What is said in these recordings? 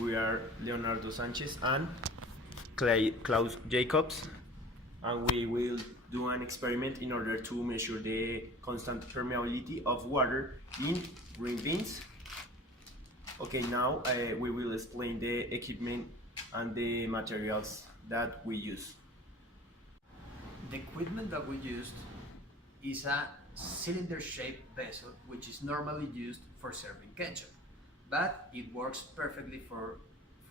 We are Leonardo Sanchez and Klaus Jacobs, and we will do an experiment in order to measure the constant permeability of water in green beans. Okay, now we will explain the equipment and the materials that we use. The equipment that we used is a cylinder-shaped vessel which is normally used for serving ketchup, but it works perfectly for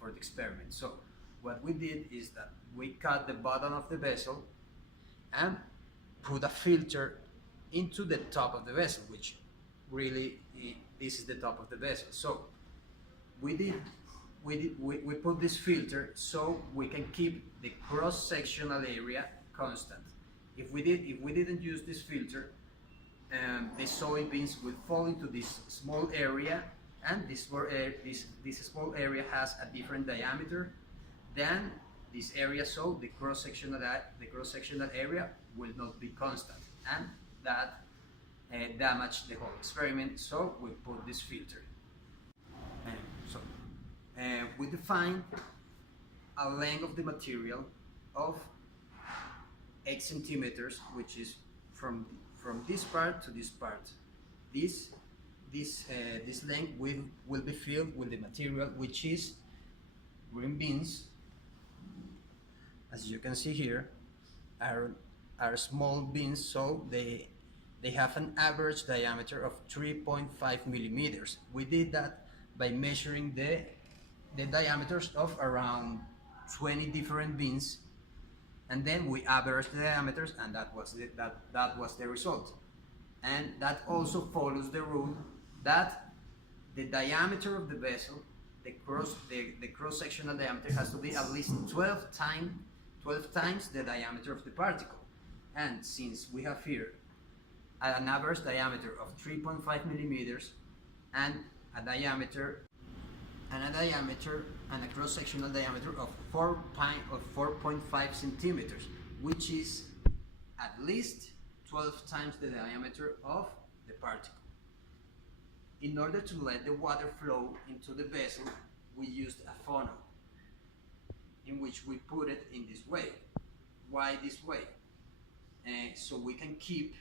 the experiment. So what we did is that we cut the bottom of the vessel and put a filter into the top of the vessel, which really this is the top of the vessel. So we put this filter so we can keep the cross-sectional area constant. If we didn't use this filter, the soybeans will fall into this small area, and this small area has a different diameter than this area, so the cross-sectional area will not be constant, and that damaged the whole experiment. So we put this filter. We define a length of the material of 8 centimeters, which is from this part to this part. This length will be filled with the material, which is green beans. As you can see here, are small beans, so they have an average diameter of 3.5 millimeters. We did that by measuring the diameters of around 20 different beans, and then we averaged the diameters, and that was the result. And that also follows the rule that the diameter of the vessel, the cross-sectional diameter, has to be at least 12 times the diameter of the particle. And since we have here an average diameter of 3.5 millimeters and a cross-sectional diameter of 4.5 centimeters, which is at least 12 times the diameter of the particle. In order to let the water flow into the vessel, we used a funnel, in which we put it in this way. Why this way? So we can keep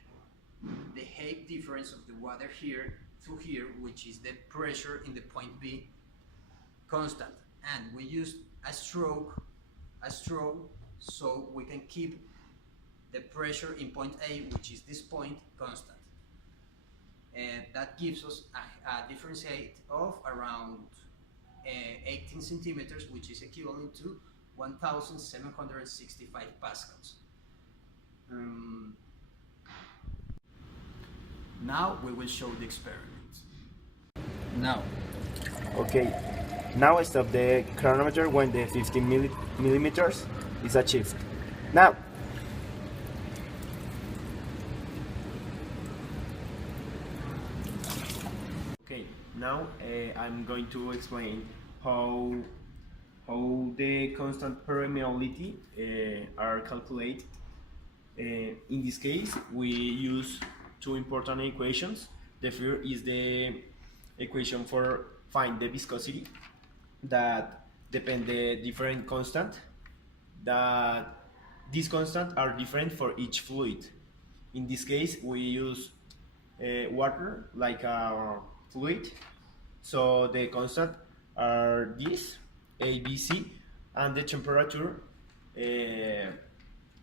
the height difference of the water here to here, which is the pressure in the point B, constant. And we used a stroke so we can keep the pressure in point A, which is this point, constant. And that gives us a difference height of around 18 centimeters, which is equivalent to 1,765 pascals. Now we will show the experiment. Now. Okay, now I stop the chronometer when the 15 millimeters is achieved. Now. Okay, now I'm going to explain how the constant permeability are calculated. In this case, we use two important equations. The first is the equation for find the viscosity, that depend the different constant, that these constants are different for each fluid. In this case, we use water like a fluid, so the constant are this A, B, C, and the temperature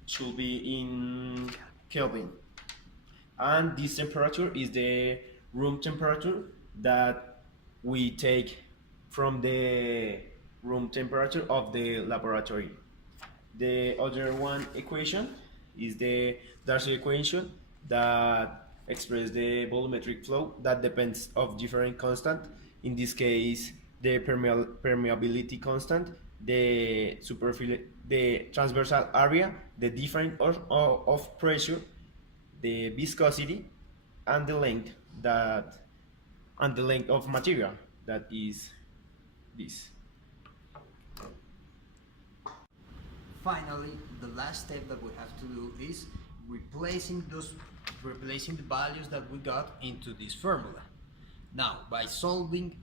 should be in Kelvin, and this temperature is the room temperature that we take from the room temperature of the laboratory. The other one equation is the Darcy equation that expresses the volumetric flow that depends of different constant. In this case, the permeability constant, the transversal area, the difference of pressure, the viscosity, and the length of material, that is this. Finally, the last step that we have to do is replacing the values that we got into this formula. Now, by solving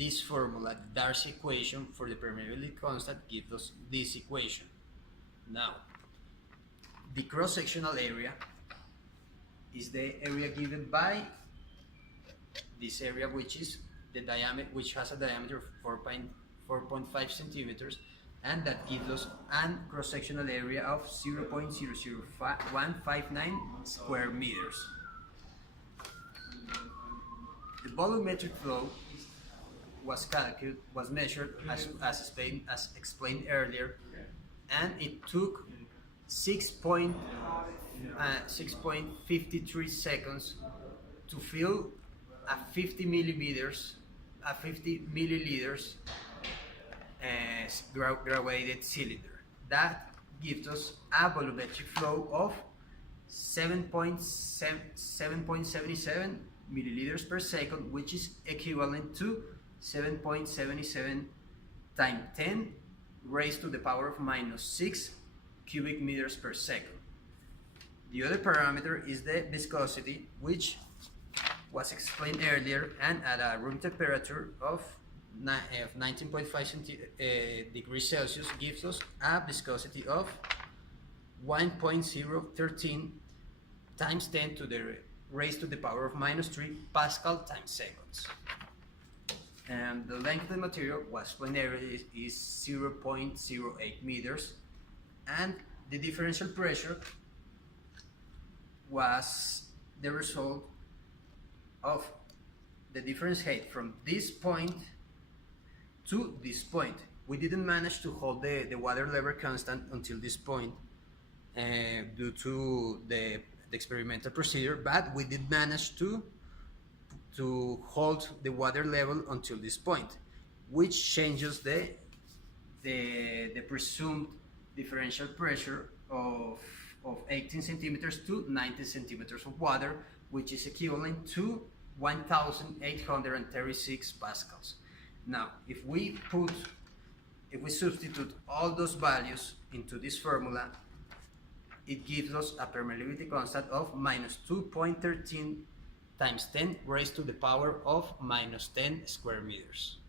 this formula, the Darcy equation for the permeability constant, gives us this equation. Now, the cross-sectional area is the area given by this area, which is the diameter, which has a diameter of 4.5 centimeters, and that gives us a cross-sectional area of 0.00159 square meters. The volumetric flow was measured as explained earlier, and it took 6.53 seconds to fill a 50 milliliters graduated cylinder. That gives us a volumetric flow of 7.77 milliliters per second, which is equivalent to 7.77 times 10 raised to the power of -6 cubic meters per second. The other parameter is the viscosity, which was explained earlier, and at a room temperature of 19.5 degrees Celsius gives us a viscosity of 1.013 times 10 to the raised to the power of -3 Pascal times seconds. And the length of the material was explained earlier is 0.08 meters, and the differential pressure was the result of the difference height from this point to this point. We didn't manage to hold the water level constant until this point due to the experimental procedure, but we did manage to hold the water level until this point, which changes the presumed differential pressure of 18 centimeters to 19 centimeters of water, which is equivalent to 1,836 pascals. Now, if we substitute all those values into this formula, it gives us a permeability constant of -2.13 times 10 raised to the power of -10 square meters.